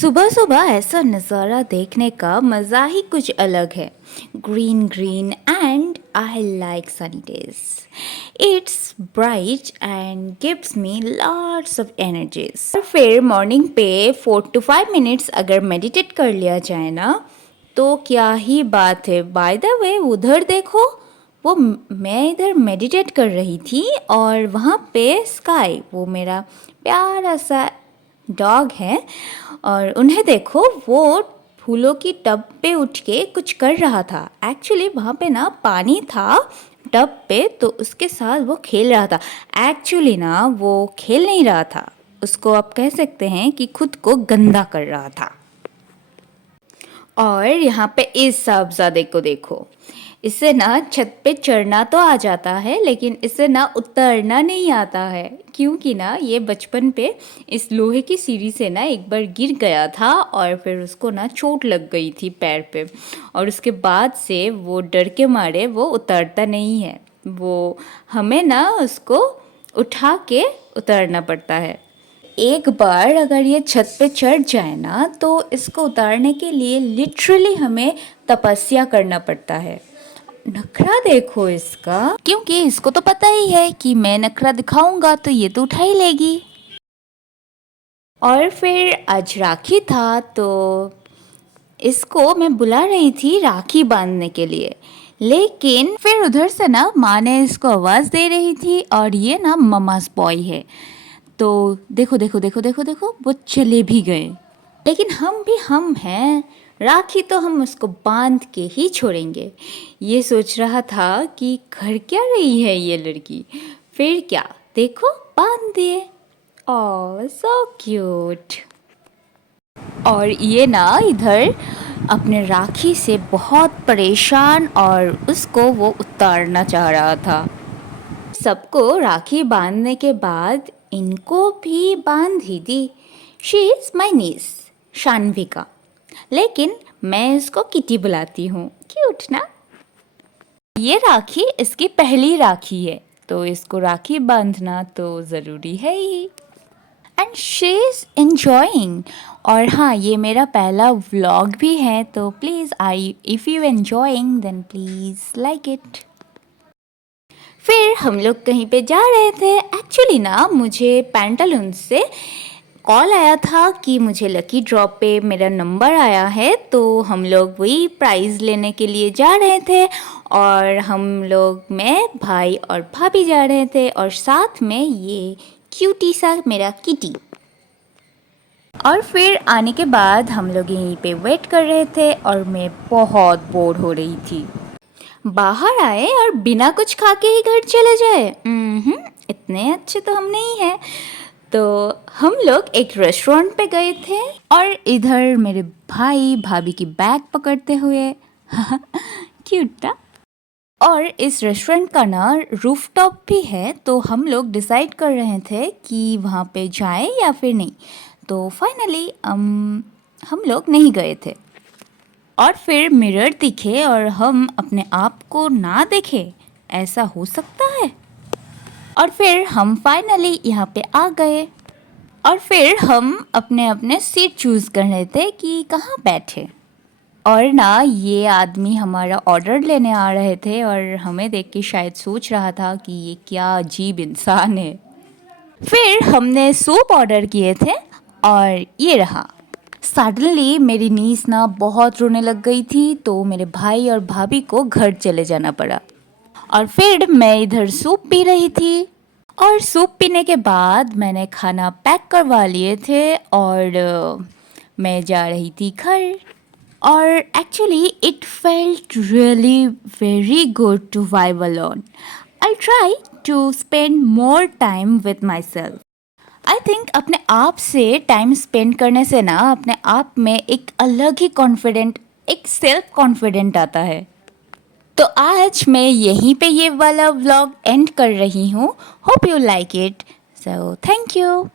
सुबह सुबह ऐसा नज़ारा देखने का मज़ा ही कुछ अलग है। Green green and I like Sunny days. It's bright and gives me lots of energies. और फिर मॉर्निंग पे 4 to 5 मिनट्स अगर मेडिटेट कर लिया जाए ना तो क्या ही बात है। बाय द वे उधर देखो, वो मैं इधर मेडिटेट कर रही थी और वहाँ पे स्काई, वो मेरा प्यारा सा डॉग है, और उन्हें देखो वो फूलों की टब पे उठ के कुछ कर रहा था। एक्चुअली वहाँ पे ना पानी था टब पे, तो उसके साथ वो खेल रहा था। एक्चुअली ना वो खेल नहीं रहा था, उसको आप कह सकते हैं कि खुद को गंदा कर रहा था। और यहाँ पे इस साहबजादे को देखो, इसे ना छत पे चढ़ना तो आ जाता है लेकिन इसे ना उतरना नहीं आता है, क्योंकि ना ये बचपन पे इस लोहे की सीढ़ी से ना एक बार गिर गया था और फिर उसको ना चोट लग गई थी पैर पे, और उसके बाद से वो डर के मारे वो उतरता नहीं है। वो हमें ना उसको उठा के उतरना पड़ता है। एक बार अगर ये छत पे चढ़ जाए ना तो इसको उतारने के लिए लिटरली हमें तपस्या करना पड़ता है। नखरा देखो इसका, क्योंकि इसको तो पता ही है कि मैं नखरा दिखाऊंगा तो ये तो उठा ही लेगी। और फिर आज राखी था तो इसको मैं बुला रही थी राखी बांधने के लिए, लेकिन फिर उधर से ना माँ ने इसको आवाज़ दे रही थी और ये ना ममास बॉय है, तो देखो देखो देखो देखो देखो वो चले भी गए। लेकिन हम भी हम हैं, राखी तो हम उसको बांध के ही छोड़ेंगे। ये सोच रहा था कि कर क्या रही है ये लड़की, फिर क्या, देखो बांध दिए। ओह सो क्यूट। और ये ना इधर अपने राखी से बहुत परेशान और उसको वो उतारना चाह रहा था। सबको राखी बांधने के बाद इनको भी बांध ही दी। शी इज़ माई नीस शान्विका, लेकिन मैं इसको किटी बुलाती हूँ। क्यूट ना। ये राखी इसकी पहली राखी है तो इसको राखी बांधना तो ज़रूरी है ही। And she is enjoying. और हाँ, ये मेरा पहला व्लॉग भी है तो please if you enjoying then please like it. फिर हम लोग कहीं पे जा रहे थे। एक्चुअली ना मुझे पैंटालून से कॉल आया था कि मुझे लकी ड्रॉप पे मेरा नंबर आया है, तो हम लोग वही प्राइज़ लेने के लिए जा रहे थे। और हम लोग, मैं, भाई और भाभी जा रहे थे और साथ में ये क्यूटी सा मेरा किटी। और फिर आने के बाद हम लोग यहीं पे वेट कर रहे थे और मैं बहुत बोर हो रही थी। बाहर आए और बिना कुछ खा के ही घर चले जाए, इतने अच्छे तो हम नहीं हैं। तो हम लोग एक रेस्टोरेंट पे गए थे और इधर मेरे भाई भाभी की बैग पकड़ते हुए क्यूट था। और इस रेस्टोरेंट का ना रूफटॉप भी है, तो हम लोग डिसाइड कर रहे थे कि वहाँ पे जाएं या फिर नहीं। तो फाइनली हम लोग नहीं गए थे। और फिर मिरर दिखे और हम अपने आप को ना देखे, ऐसा हो सकता है? और फिर हम फाइनली यहाँ पे आ गए और फिर हम अपने अपने सीट चूज़ कर रहे थे कि कहाँ बैठे। और ना ये आदमी हमारा ऑर्डर लेने आ रहे थे और हमें देख के शायद सोच रहा था कि ये क्या अजीब इंसान है। फिर हमने सूप ऑर्डर किए थे और ये रहा। सडनली मेरी नीस ना बहुत रोने लग गई थी, तो मेरे भाई और भाभी को घर चले जाना पड़ा। और फिर मैं इधर सूप पी रही थी और सूप पीने के बाद मैंने खाना पैक करवा लिए थे और मैं जा रही थी घर। और actually it felt really very good to vibe alone. I try to spend more time with myself. I think अपने आप से टाइम स्पेंड करने से ना अपने आप में एक अलग ही कॉन्फिडेंट, एक सेल्फ कॉन्फिडेंट आता है। तो आज मैं यहीं पे ये वाला व्लॉग एंड कर रही हूँ। Hope you like it, so thank you.